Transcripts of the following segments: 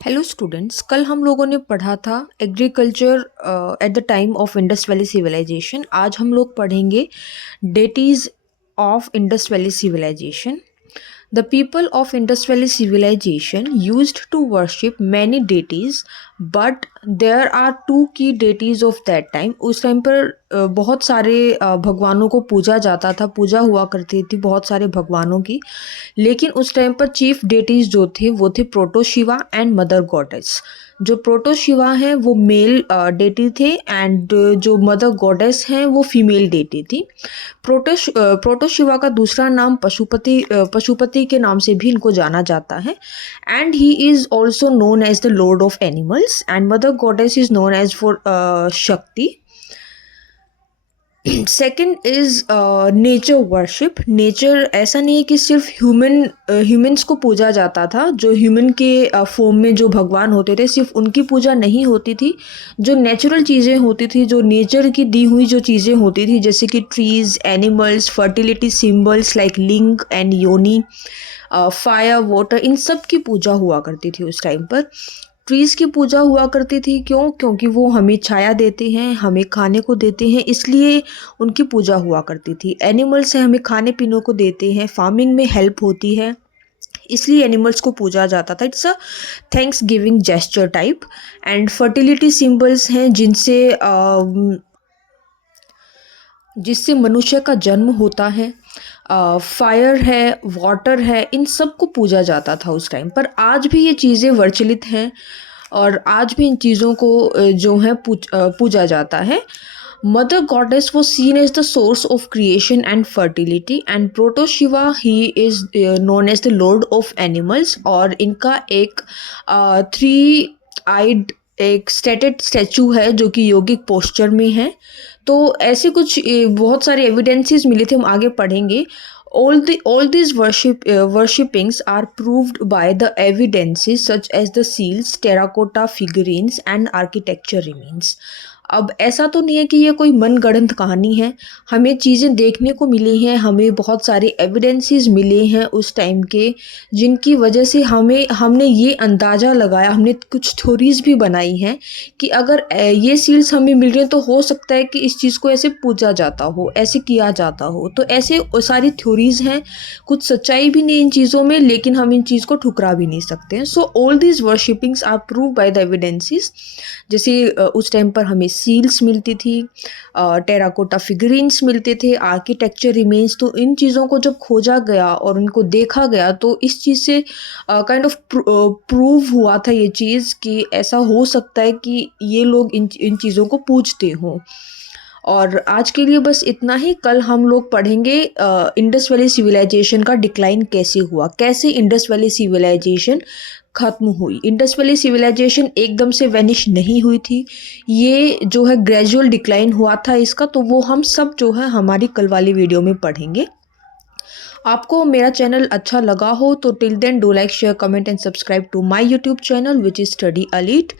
Hello students, कल हम लोगों ने पढ़ा था agriculture at the time of Indus valley civilization. आज हम लोग पढ़ेंगे deities of Indus valley civilization. The people of Indus Valley civilization used to worship many deities, but there are two key deities of that time. उस time पर बहुत सारे भगवानों को पूजा जाता था, पूजा हुआ करती थी बहुत सारे भगवानों की। लेकिन उस टाइम पर चीफ डेटीज जो थे वो थे proto Shiva and mother goddess. जो प्रोटो शिवा हैं वो मेल डेटी थे एंड जो मदर गॉडेस हैं वो फीमेल डेटी थी। प्रोटो शिवा का दूसरा नाम पशुपति के नाम से भी इनको जाना जाता है and he is also known as the lord of animals and mother goddess is known as for Shakti. Second is nature worship. Nature ऐसा नहीं है कि सिर्फ ह्यूमन्स को पूजा जाता था। जो ह्यूमन के फॉर्म में जो भगवान होते थे सिर्फ उनकी पूजा नहीं होती थी। जो नेचुरल चीज़ें होती थी, जो नेचर की दी हुई जो चीज़ें होती थी, जैसे कि trees, animals, fertility symbols like लिंग एंड योनी, फायर, वाटर, इन सब की पूजा हुआ करती थी उस टाइम पर। ट्रीज़ की पूजा हुआ करती थी, क्योंकि वो हमें छाया देते हैं, हमें खाने को देते हैं, इसलिए उनकी पूजा हुआ करती थी। एनिमल्स हैं, हमें खाने पीने को देते हैं, फार्मिंग में हेल्प होती है, इसलिए एनिमल्स को पूजा जाता था। It's a thanks giving gesture type. And fertility symbols हैं जिससे मनुष्य का जन्म होता है। फायर है, वाटर है, इन सब को पूजा जाता था उस टाइम पर। आज भी ये चीज़ें प्रचलित हैं और आज भी इन चीज़ों को जो है पूजा जाता है। Mother goddess was seen as the source of creation and fertility and proto shiva he is known as the lord of animals। और इनका एक थ्री आइड एक स्टेटेड स्टैचू है जो कि योगिक पोस्चर में है। तो ऐसे कुछ बहुत सारे एविडेंसेस मिले थे, हम आगे पढ़ेंगे। All these worshippings are proved by the evidences such as the seals, terracotta figurines and architecture remains। अब ऐसा तो नहीं है कि ये कोई मनगढ़ंत कहानी है, हमें चीज़ें देखने को मिली हैं, हमें बहुत सारे एविडेंसेस मिले हैं उस टाइम के, जिनकी वजह से हमने ये अंदाज़ा लगाया, हमने कुछ थ्योरीज भी बनाई हैं कि अगर ये सील्स हमें मिल रहे हैं तो हो सकता है कि इस चीज़ को ऐसे पूजा जाता हो, ऐसे किया जाता हो। तो ऐसे सारी थ्योरीज हैं, कुछ सच्चाई भी नहीं इन चीज़ों में, लेकिन हम इन चीज़ को ठुकरा भी नहीं सकते हैं। So all these worshippings are prove by the evidences. जैसे उस टाइम पर हमें सील्स मिलती थी, टेराकोटा फिगरिन्स मिलते थे, आर्किटेक्चर रिमेन्स। तो इन चीज़ों को जब खोजा गया और उनको देखा गया तो इस चीज़ से काइंड ऑफ प्रूव हुआ था ये चीज़ कि ऐसा हो सकता है कि ये लोग इन चीज़ों को पूजते हों। और आज के लिए बस इतना ही। कल हम लोग पढ़ेंगे इंडस वैली सिविलाइजेशन का डिक्लाइन कैसे हुआ, कैसे इंडस वैली सिविलाइजेशन खत्म हुई। इंडस वैली सिविलाइजेशन एकदम से वैनिश नहीं हुई थी, ये जो है ग्रेजुअल डिक्लाइन हुआ था इसका। तो वो हम सब जो है हमारी कल वाली वीडियो में पढ़ेंगे। आपको मेरा चैनल अच्छा लगा हो तो till then do like, share, comment and subscribe to my YouTube channel which is study elite.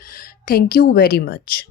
Thank you very much.